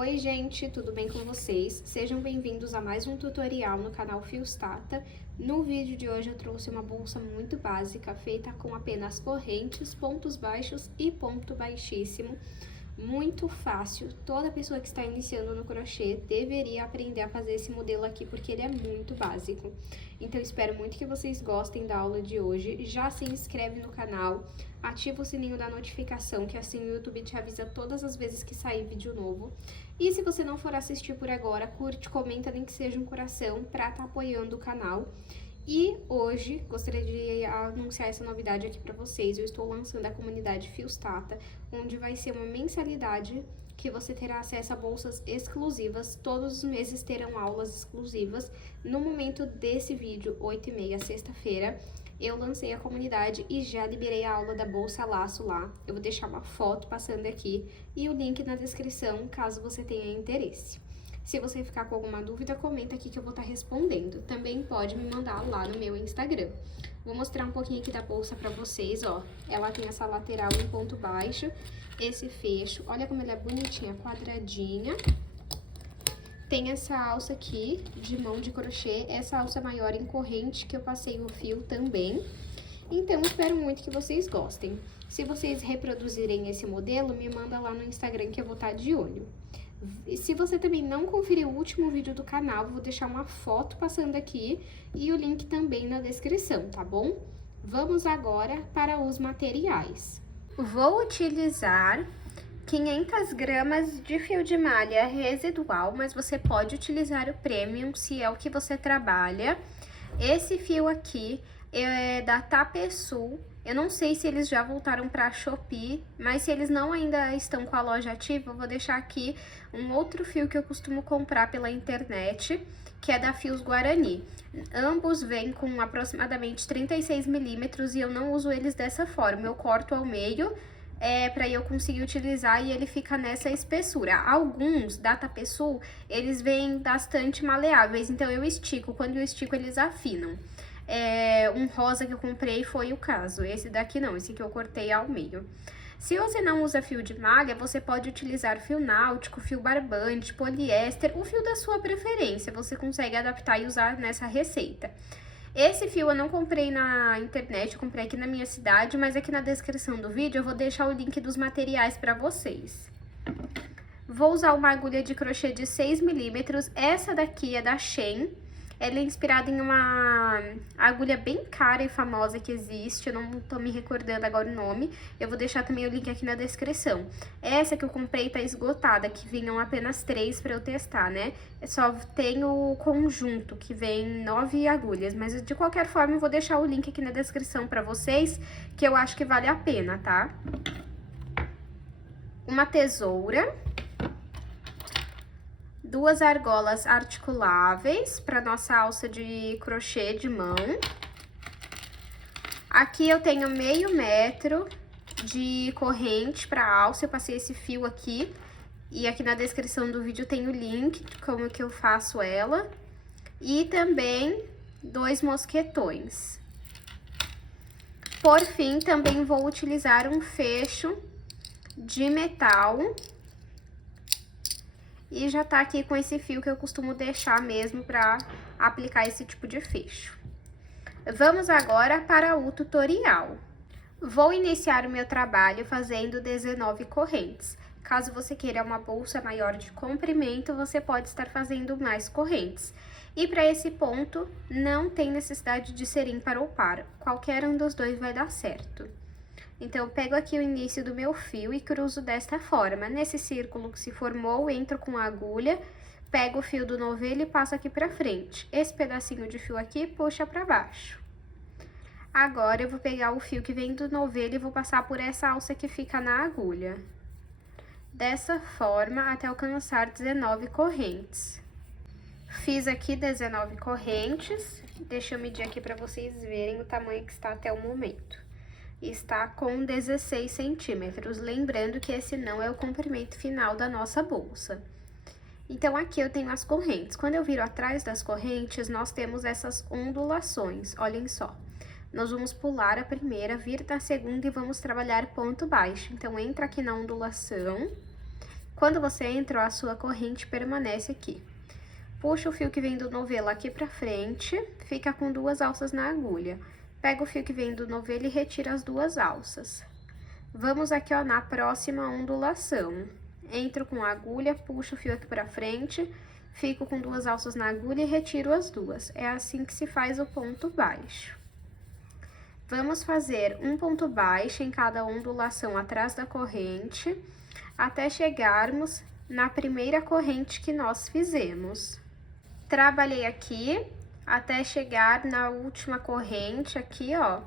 Oi gente, tudo bem com vocês? Sejam bem-vindos a mais um tutorial no canal Fios Tata. No vídeo de hoje eu trouxe uma bolsa muito básica, feita com apenas correntes, pontos baixos e ponto baixíssimo. Muito fácil, toda pessoa que está iniciando no crochê deveria aprender a fazer esse modelo aqui, porque ele é muito básico. Então, espero muito que vocês gostem da aula de hoje. Já se inscreve no canal, ativa o sininho da notificação, que assim o YouTube te avisa todas as vezes que sair vídeo novo. E se você não for assistir por agora, curte, comenta, nem que seja um coração, pra estar apoiando o canal. E hoje, gostaria de anunciar essa novidade aqui para vocês. Eu estou lançando a comunidade Fios Tata, onde vai ser uma mensalidade que você terá acesso a bolsas exclusivas. Todos os meses terão aulas exclusivas. No momento desse vídeo, 8h30, sexta-feira, eu lancei a comunidade e já liberei a aula da bolsa laço lá. Eu vou deixar uma foto passando aqui e o link na descrição, caso você tenha interesse. Se você ficar com alguma dúvida, comenta aqui que eu vou estar respondendo. Também pode me mandar lá no meu Instagram. Vou mostrar um pouquinho aqui da bolsa pra vocês, ó. Ela tem essa lateral em ponto baixo, esse fecho. Olha como ela é bonitinha, quadradinha. Tem essa alça aqui de mão de crochê, essa alça maior em corrente que eu passei o fio também. Então, espero muito que vocês gostem. Se vocês reproduzirem esse modelo, me manda lá no Instagram que eu vou estar de olho. E se você também não conferiu o último vídeo do canal, vou deixar uma foto passando aqui e o link também na descrição, tá bom? Vamos agora para os materiais. Vou utilizar 500 gramas de fio de malha residual, mas você pode utilizar o premium se é o que você trabalha. Esse fio aqui é da Tapesul. Eu não sei se eles já voltaram para Shopee, mas se eles não ainda estão com a loja ativa, eu vou deixar aqui um outro fio que eu costumo comprar pela internet, que é da Fios Guarani. Ambos vêm com aproximadamente 36 milímetros e eu não uso eles dessa forma, eu corto ao meio para eu conseguir utilizar e ele fica nessa espessura. Alguns da Tapesul, eles vêm bastante maleáveis, então eu estico, quando eu estico eles afinam. Um rosa que eu comprei foi o caso, esse daqui não, esse que eu cortei ao meio. Se você não usa fio de malha, você pode utilizar fio náutico, fio barbante, poliéster, o fio da sua preferência, você consegue adaptar e usar nessa receita. Esse fio eu não comprei na internet, eu comprei aqui na minha cidade, mas aqui na descrição do vídeo eu vou deixar o link dos materiais para vocês. Vou usar uma agulha de crochê de 6 milímetros, essa daqui é da Shein. Ela é inspirada em uma agulha bem cara e famosa que existe, eu não tô me recordando agora o nome. Eu vou deixar também o link aqui na descrição. Essa que eu comprei tá esgotada, que vinham apenas 3 pra eu testar, né? Só tem o conjunto, que vem 9 agulhas, mas de qualquer forma eu vou deixar o link aqui na descrição pra vocês, que eu acho que vale a pena, tá? Uma tesoura. 2 argolas articuláveis para nossa alça de crochê de mão. Aqui eu tenho meio metro de corrente para alça, eu passei esse fio aqui. E aqui na descrição do vídeo tem o link de como que eu faço ela. E também 2 mosquetões. Por fim, também vou utilizar um fecho de metal. E já tá aqui com esse fio que eu costumo deixar mesmo pra aplicar esse tipo de fecho. Vamos agora para o tutorial. Vou iniciar o meu trabalho fazendo 19 correntes. Caso você queira uma bolsa maior de comprimento, você pode estar fazendo mais correntes. E para esse ponto, não tem necessidade de ser ímpar ou par. Qualquer um dos dois vai dar certo. Então, eu pego aqui o início do meu fio e cruzo desta forma. Nesse círculo que se formou, entro com a agulha, pego o fio do novelo e passo aqui pra frente. Esse pedacinho de fio aqui, puxa pra baixo. Agora, eu vou pegar o fio que vem do novelo e vou passar por essa alça que fica na agulha. Dessa forma, até alcançar 19 correntes. Fiz aqui 19 correntes. Deixa eu medir aqui pra vocês verem o tamanho que está até o momento. Está com 16 centímetros, lembrando que esse não é o comprimento final da nossa bolsa. Então, aqui eu tenho as correntes. Quando eu viro atrás das correntes, nós temos essas ondulações, olhem só. Nós vamos pular a primeira, vir na segunda e vamos trabalhar ponto baixo. Então, entra aqui na ondulação, Quando você entrou, a sua corrente permanece aqui. Puxa o fio que vem do novelo aqui pra frente, fica com 2 alças na agulha. Pega o fio que vem do novelo e retira as 2 alças. Vamos aqui, ó, na próxima ondulação. Entro com a agulha, puxo o fio aqui pra frente, fico com 2 alças na agulha e retiro as 2. É assim que se faz o ponto baixo. Vamos fazer um ponto baixo em cada ondulação atrás da corrente, até chegarmos na primeira corrente que nós fizemos. Trabalhei aqui até chegar na última corrente aqui, ó.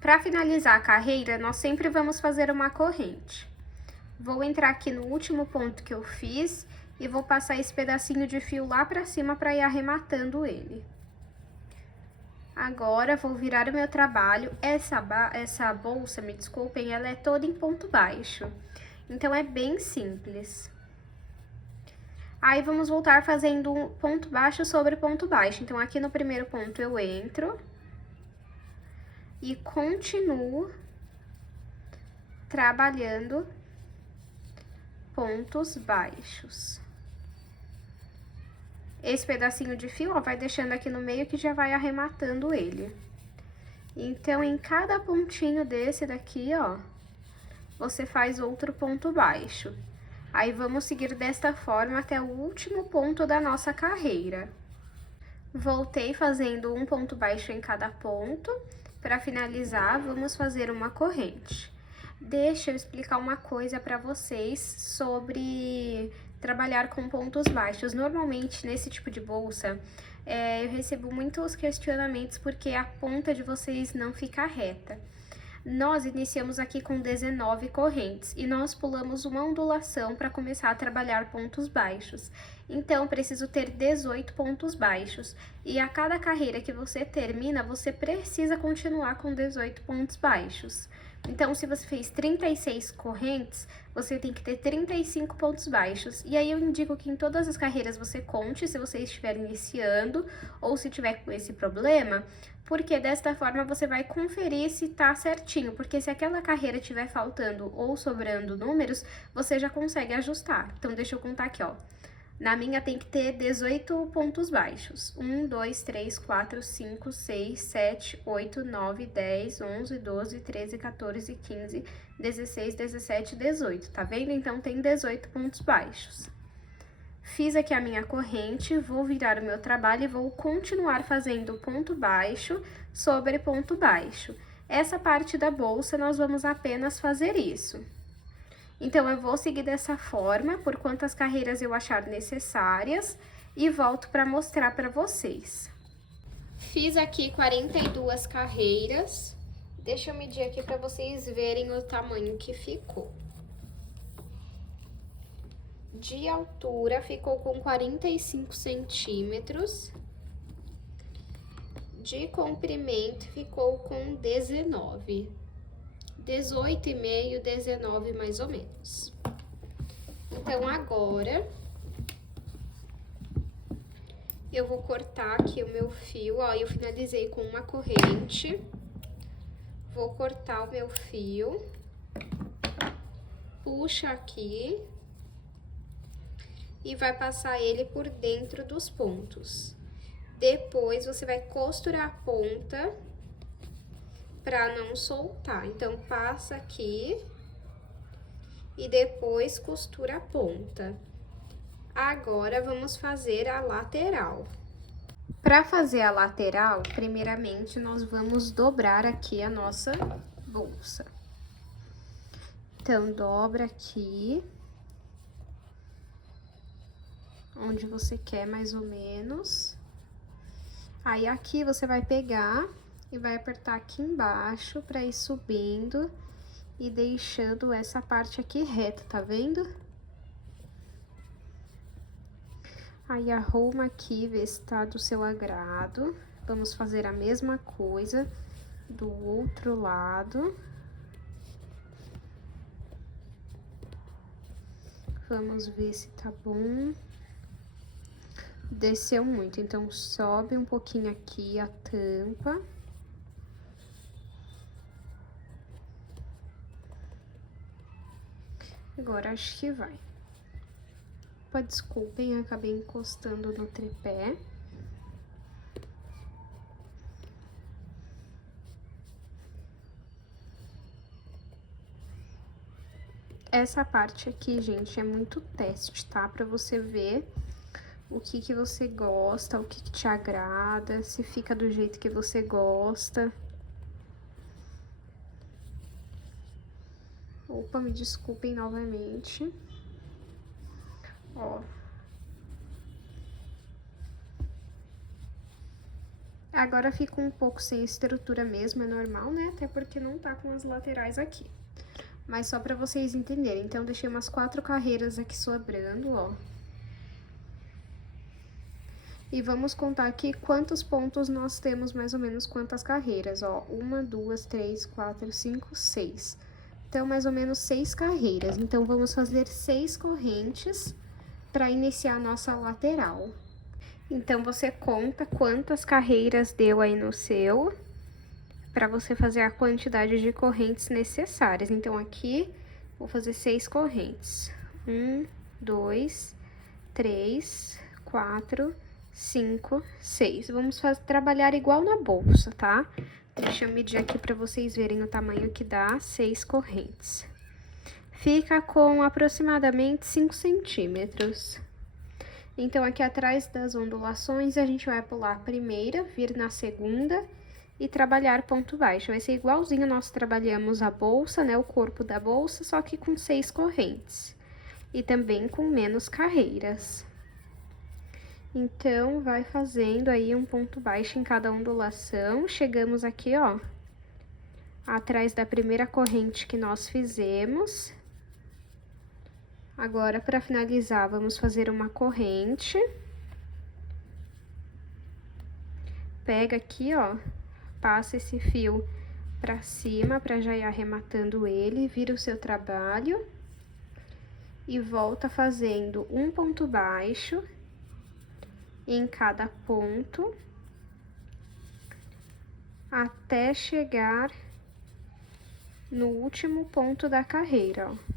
Para finalizar a carreira, nós sempre vamos fazer uma corrente. Vou entrar aqui no último ponto que eu fiz e vou passar esse pedacinho de fio lá para cima para ir arrematando ele. Agora, vou virar o meu trabalho. Essa bolsa, me desculpem, ela é toda em ponto baixo. Então, é bem simples. Aí, vamos voltar fazendo um ponto baixo sobre ponto baixo. Então, aqui no primeiro ponto eu entro e continuo trabalhando pontos baixos. Esse pedacinho de fio, ó, vai deixando aqui no meio que já vai arrematando ele. Então, em cada pontinho desse daqui, ó, você faz outro ponto baixo. Aí, vamos seguir desta forma até o último ponto da nossa carreira. Voltei fazendo um ponto baixo em cada ponto. Para finalizar, vamos fazer uma corrente. Deixa eu explicar uma coisa para vocês sobre trabalhar com pontos baixos. Normalmente, nesse tipo de bolsa, eu recebo muitos questionamentos porque a ponta de vocês não fica reta. Nós iniciamos aqui com 19 correntes e nós pulamos uma ondulação para começar a trabalhar pontos baixos. Então, preciso ter 18 pontos baixos. E a cada carreira que você termina, você precisa continuar com 18 pontos baixos. Então, se você fez 36 correntes, você tem que ter 35 pontos baixos. E aí, eu indico que em todas as carreiras você conte, se você estiver iniciando ou se tiver com esse problema, porque desta forma você vai conferir se tá certinho, porque se aquela carreira tiver faltando ou sobrando números, você já consegue ajustar. Então, deixa eu contar aqui, ó. Na minha tem que ter 18 pontos baixos. 1, 2, 3, 4, 5, 6, 7, 8, 9, 10, 11, 12, 13, 14, 15, 16, 17, 18. Tá vendo? Então, tem 18 pontos baixos. Fiz aqui a minha corrente, vou virar o meu trabalho e vou continuar fazendo ponto baixo sobre ponto baixo. Essa parte da bolsa, nós vamos apenas fazer isso. Então, eu vou seguir dessa forma, por quantas carreiras eu achar necessárias, e volto para mostrar para vocês. Fiz aqui 42 carreiras. Deixa eu medir aqui para vocês verem o tamanho que ficou. De altura, ficou com 45 centímetros. De comprimento, ficou com 19. 18,5, 19 mais ou menos. Então, agora, eu vou cortar aqui o meu fio, ó, eu finalizei com uma corrente. Vou cortar o meu fio. Puxa aqui. E vai passar ele por dentro dos pontos. Depois, você vai costurar a ponta para não soltar. Então, passa aqui e depois costura a ponta. Agora, vamos fazer a lateral. Para fazer a lateral, primeiramente, nós vamos dobrar aqui a nossa bolsa. Então, dobra aqui onde você quer, mais ou menos. Aí, aqui você vai pegar e vai apertar aqui embaixo para ir subindo e deixando essa parte aqui reta, tá vendo? Aí, arruma aqui, vê se tá do seu agrado. Vamos fazer a mesma coisa do outro lado. Vamos ver se tá bom. Desceu muito, então sobe um pouquinho aqui a tampa. Agora, acho que vai. Desculpem, eu acabei encostando no tripé. Essa parte aqui, gente, é muito teste, tá? Pra você ver o que você gosta, o que te agrada, se fica do jeito que você gosta. Opa, me desculpem novamente. Ó. Agora fica um pouco sem estrutura mesmo, é normal, né? Até porque não tá com as laterais aqui. Mas só pra vocês entenderem. Então, deixei umas 4 carreiras aqui sobrando, ó. E vamos contar aqui quantos pontos nós temos, mais ou menos quantas carreiras, ó. 1, 2, 3, 4, 5, 6. Então, mais ou menos 6 carreiras. Então, vamos fazer 6 correntes para iniciar a nossa lateral. Então, você conta quantas carreiras deu aí no seu, para você fazer a quantidade de correntes necessárias. Então, aqui, vou fazer 6 correntes. 1, 2, 3, 4, 5, 6. Vamos trabalhar igual na bolsa, tá? Deixa eu medir aqui para vocês verem o tamanho que dá 6 correntes. Fica com aproximadamente 5 centímetros. Então, aqui atrás das ondulações, a gente vai pular a primeira, vir na segunda e trabalhar ponto baixo. Vai ser igualzinho nós trabalhamos a bolsa, né, o corpo da bolsa, só que com 6 correntes. E também com menos carreiras. Então, vai fazendo aí um ponto baixo em cada ondulação. Chegamos aqui, ó, atrás da primeira corrente que nós fizemos. Agora, para finalizar, vamos fazer uma corrente. Pega aqui, ó, passa esse fio para cima, para já ir arrematando ele, vira o seu trabalho. E volta fazendo um ponto baixo em cada ponto, até chegar no último ponto da carreira, ó.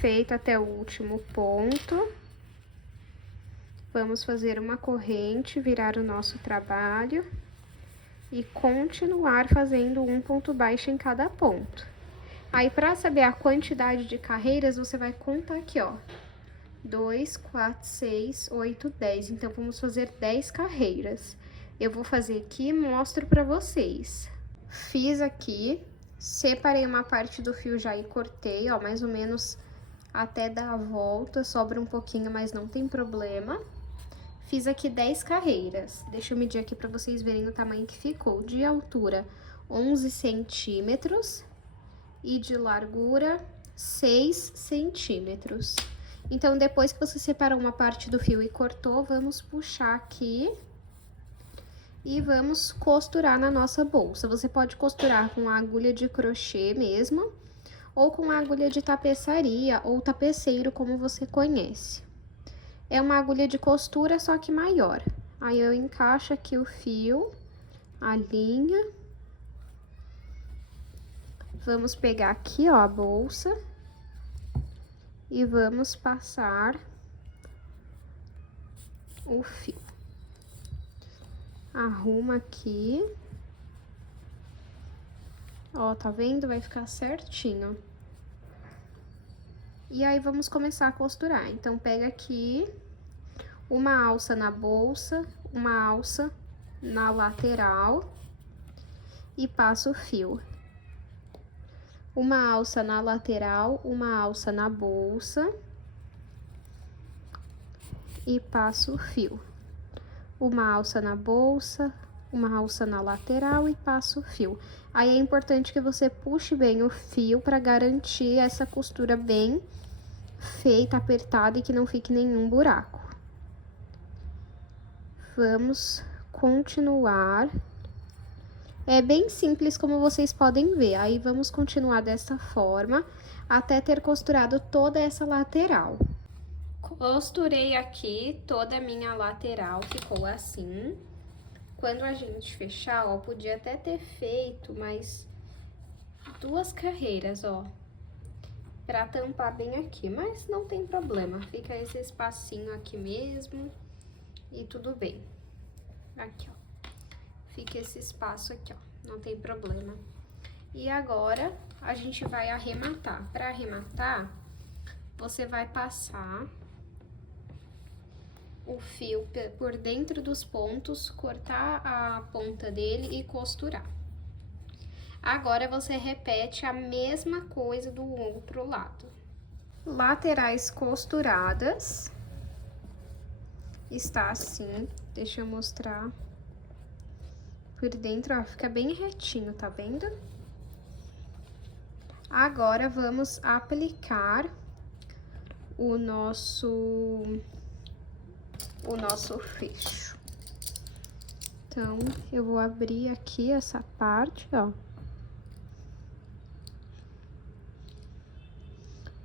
Feito até o último ponto, vamos fazer uma corrente, virar o nosso trabalho e continuar fazendo um ponto baixo em cada ponto. Aí, para saber a quantidade de carreiras, você vai contar aqui, ó. 2, 4, 6, 8, 10. Então, vamos fazer 10 carreiras. Eu vou fazer aqui e mostro pra vocês. Fiz aqui, separei uma parte do fio já e cortei, ó, mais ou menos até dar a volta, sobra um pouquinho, mas não tem problema. Fiz aqui 10 carreiras. Deixa eu medir aqui pra vocês verem o tamanho que ficou. De altura, 11 centímetros e de largura, 6 centímetros. Então, depois que você separou uma parte do fio e cortou, vamos puxar aqui e vamos costurar na nossa bolsa. Você pode costurar com a agulha de crochê mesmo, ou com a agulha de tapeçaria ou tapeceiro, como você conhece. É uma agulha de costura, só que maior. Aí eu encaixo aqui o fio, a linha. Vamos pegar aqui, ó, a bolsa e vamos passar o fio. Arruma aqui. Ó, tá vendo? Vai ficar certinho. E aí, vamos começar a costurar. Então, pega aqui uma alça na bolsa, uma alça na lateral e passa o fio. Uma alça na lateral, uma alça na bolsa e passo o fio. Uma alça na bolsa, uma alça na lateral e passo o fio. Aí é importante que você puxe bem o fio para garantir essa costura bem feita, apertada e que não fique nenhum buraco. Vamos continuar. É bem simples, como vocês podem ver. Aí, vamos continuar dessa forma até ter costurado toda essa lateral. Costurei aqui toda a minha lateral, ficou assim. Quando a gente fechar, ó, podia até ter feito mais 2 carreiras, ó. pra tampar bem aqui, mas não tem problema, fica esse espacinho aqui mesmo e tudo bem. Aqui, ó, fica esse espaço aqui, ó, não tem problema. E agora, a gente vai arrematar. Pra arrematar, você vai passar o fio por dentro dos pontos, cortar a ponta dele e costurar. Agora, você repete a mesma coisa do outro lado. Laterais costuradas. Está assim, deixa eu mostrar. Por dentro, ó, fica bem retinho, tá vendo? Agora, vamos aplicar o nosso fecho. Então, eu vou abrir aqui essa parte, ó.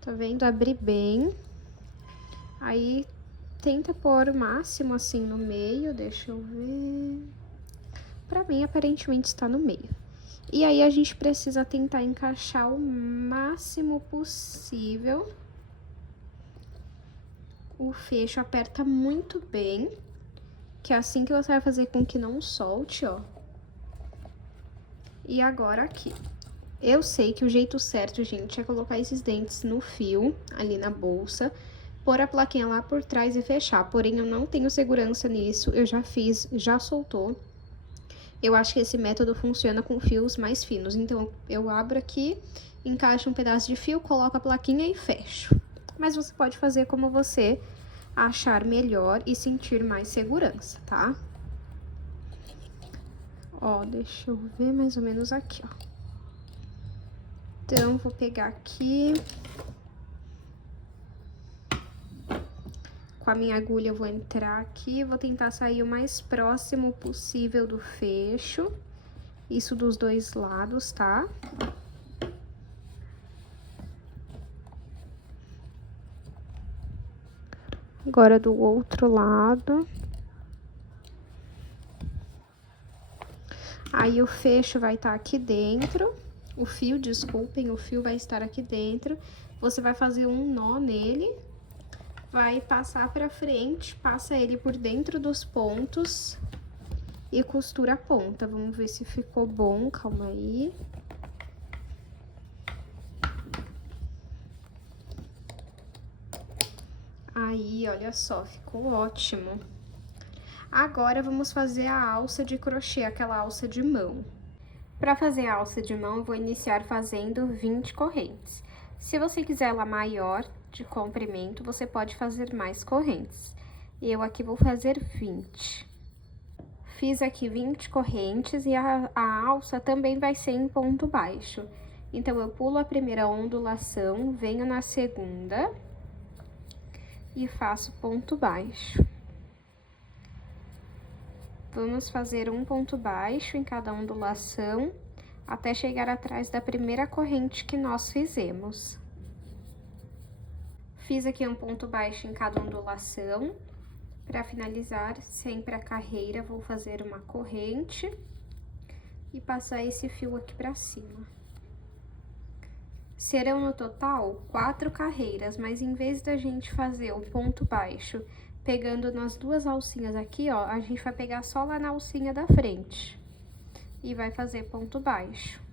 Tá vendo? Abrir bem. Aí, tenta pôr o máximo assim no meio, deixa eu ver. Pra mim, aparentemente, está no meio. E aí, a gente precisa tentar encaixar o máximo possível. O fecho aperta muito bem, que é assim que você vai fazer com que não solte, ó. E agora aqui. Eu sei que o jeito certo, gente, é colocar esses dentes no fio, ali na bolsa, pôr a plaquinha lá por trás e fechar. Porém, eu não tenho segurança nisso, eu já fiz, já soltou. Eu acho que esse método funciona com fios mais finos. Então, eu abro aqui, encaixo um pedaço de fio, coloco a plaquinha e fecho. Mas você pode fazer como você achar melhor e sentir mais segurança, tá? Ó, deixa eu ver mais ou menos aqui, ó. Então, vou pegar aqui. Com a minha agulha, eu vou entrar aqui, vou tentar sair o mais próximo possível do fecho. Isso dos dois lados, tá? Agora, do outro lado. Aí, o fecho vai estar aqui dentro. O fio, desculpem, o fio vai estar aqui dentro. Você vai fazer um nó nele. Vai passar pra frente, passa ele por dentro dos pontos e costura a ponta. Vamos ver se ficou bom, calma aí. Aí, olha só, ficou ótimo. Agora, vamos fazer a alça de crochê, aquela alça de mão. Para fazer a alça de mão, eu vou iniciar fazendo 20 correntes. Se você quiser ela maior, de comprimento, você pode fazer mais correntes. Eu aqui vou fazer 20. Fiz aqui 20 correntes e a alça também vai ser em ponto baixo. Então, eu pulo a primeira ondulação, venho na segunda e faço ponto baixo. Vamos fazer um ponto baixo em cada ondulação, até chegar atrás da primeira corrente que nós fizemos. Fiz aqui um ponto baixo em cada ondulação. Para finalizar sempre a carreira, vou fazer uma corrente e passar esse fio aqui para cima. Serão no total 4 carreiras, mas em vez da gente fazer o ponto baixo pegando nas duas alcinhas aqui, ó, a gente vai pegar só lá na alcinha da frente e vai fazer ponto baixo.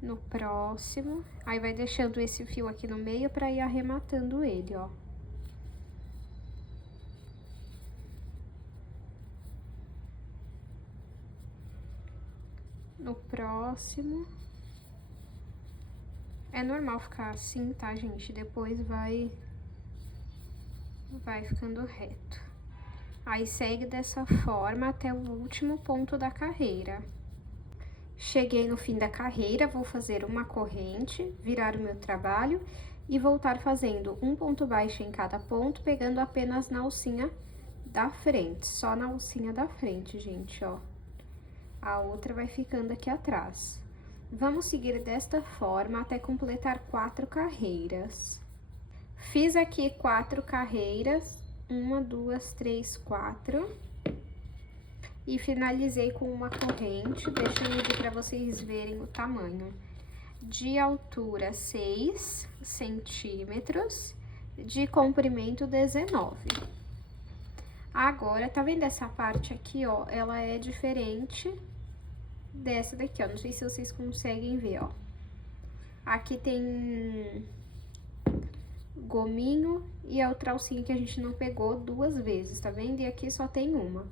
No próximo, aí vai deixando esse fio aqui no meio para ir arrematando ele, ó. No próximo, é normal ficar assim, tá, gente? Depois vai ficando reto. Aí, segue dessa forma até o último ponto da carreira. Cheguei no fim da carreira, vou fazer uma corrente, virar o meu trabalho e voltar fazendo um ponto baixo em cada ponto, pegando apenas na alcinha da frente, só na alcinha da frente, gente, ó. A outra vai ficando aqui atrás. Vamos seguir desta forma até completar 4 carreiras. Fiz aqui 4 carreiras, 1, 2, 3, 4. E finalizei com uma corrente, deixa eu medir para vocês verem o tamanho. de altura 6 centímetros, de comprimento 19. Agora, tá vendo essa parte aqui, ó? Ela é diferente dessa daqui, ó. Não sei se vocês conseguem ver, ó. Aqui tem gominho e é o traucinho que a gente não pegou 2 vezes, tá vendo? E aqui só tem uma.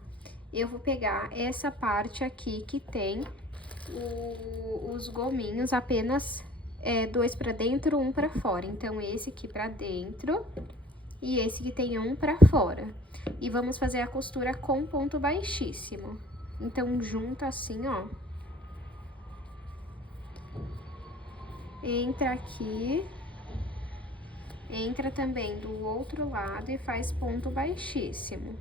Eu vou pegar essa parte aqui que tem os gominhos, apenas 2 pra dentro, 1 pra fora. Então, esse aqui pra dentro e esse que tem 1 pra fora. E vamos fazer a costura com ponto baixíssimo. Então, junta assim, ó. Entra aqui. Entra também do outro lado e faz ponto baixíssimo.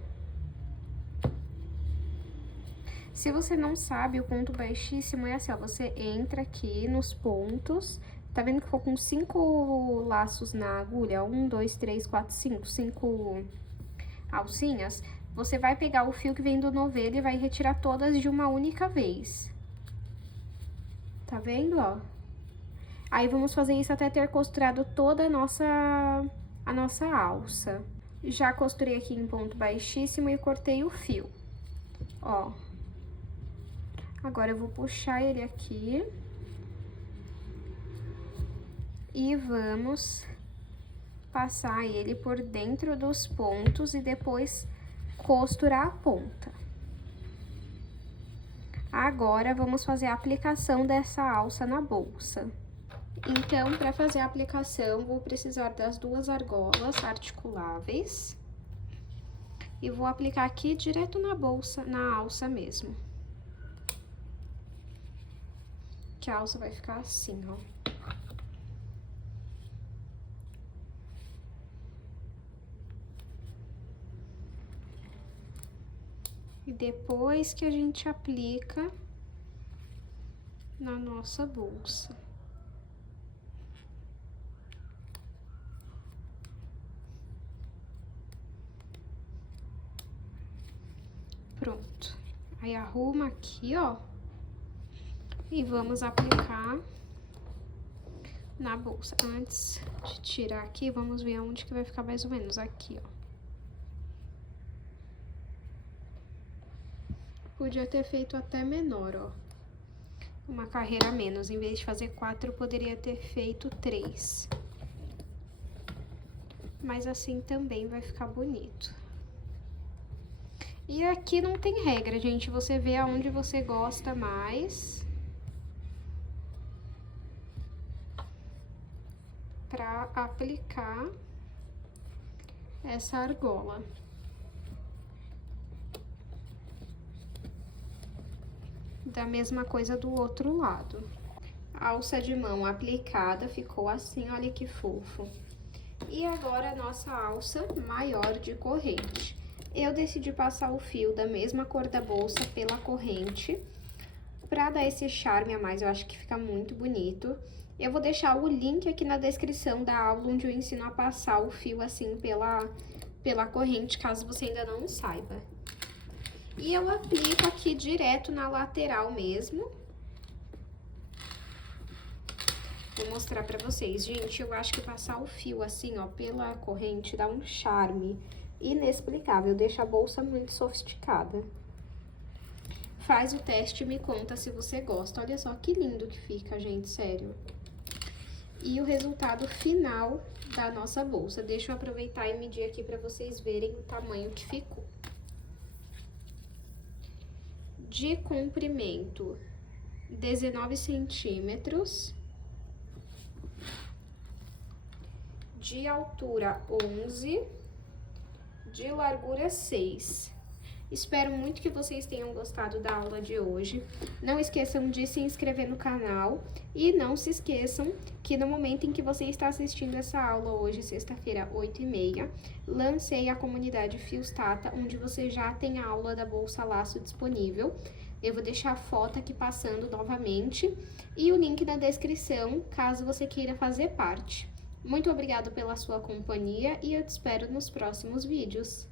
Se você não sabe, o ponto baixíssimo é assim, ó. Você entra aqui nos pontos. Tá vendo que ficou com 5 laços na agulha? 1, 2, 3, 4, 5. 5 alcinhas. Você vai pegar o fio que vem do novelo e vai retirar todas de uma única vez. Tá vendo, ó? Aí, vamos fazer isso até ter costurado toda a nossa alça. Já costurei aqui em ponto baixíssimo e cortei o fio, ó. Agora, eu vou puxar ele aqui. E vamos passar ele por dentro dos pontos e depois costurar a ponta. Agora, vamos fazer a aplicação dessa alça na bolsa. Então, para fazer a aplicação, vou precisar das 2 argolas articuláveis. E vou aplicar aqui direto na bolsa, na alça mesmo. Que a alça vai ficar assim, ó. E depois que a gente aplica na nossa bolsa. Pronto. Aí, arruma aqui, ó. E vamos aplicar na bolsa. Antes de tirar aqui, vamos ver onde que vai ficar mais ou menos aqui, ó. Podia ter feito até menor, ó. Uma carreira a menos. Em vez de fazer 4, eu poderia ter feito 3. Mas assim também vai ficar bonito. E aqui não tem regra, gente. Você vê aonde você gosta mais. Pra aplicar essa argola. Da mesma coisa do outro lado. A alça de mão aplicada ficou assim, olha que fofo. E agora a nossa alça maior de corrente. Eu decidi passar o fio da mesma cor da bolsa pela corrente, pra dar esse charme a mais, eu acho que fica muito bonito. Eu vou deixar o link aqui na descrição da aula, onde eu ensino a passar o fio assim pela corrente, caso você ainda não saiba. E eu aplico aqui direto na lateral mesmo. Vou mostrar pra vocês. Gente, eu acho que passar o fio assim, ó, pela corrente dá um charme inexplicável, deixa a bolsa muito sofisticada. Faz o teste e me conta se você gosta. Olha só que lindo que fica, gente, sério. E o resultado final da nossa bolsa. Deixa eu aproveitar e medir aqui pra vocês verem o tamanho que ficou. De comprimento, 19 centímetros. De altura, 11. De largura, 6. Espero muito que vocês tenham gostado da aula de hoje. Não esqueçam de se inscrever no canal e não se esqueçam que no momento em que você está assistindo essa aula hoje, sexta-feira, 8h30, lancei a comunidade Fiostata, onde você já tem a aula da bolsa laço disponível. Eu vou deixar a foto aqui passando novamente e o link na descrição, caso você queira fazer parte. Muito obrigada pela sua companhia e eu te espero nos próximos vídeos.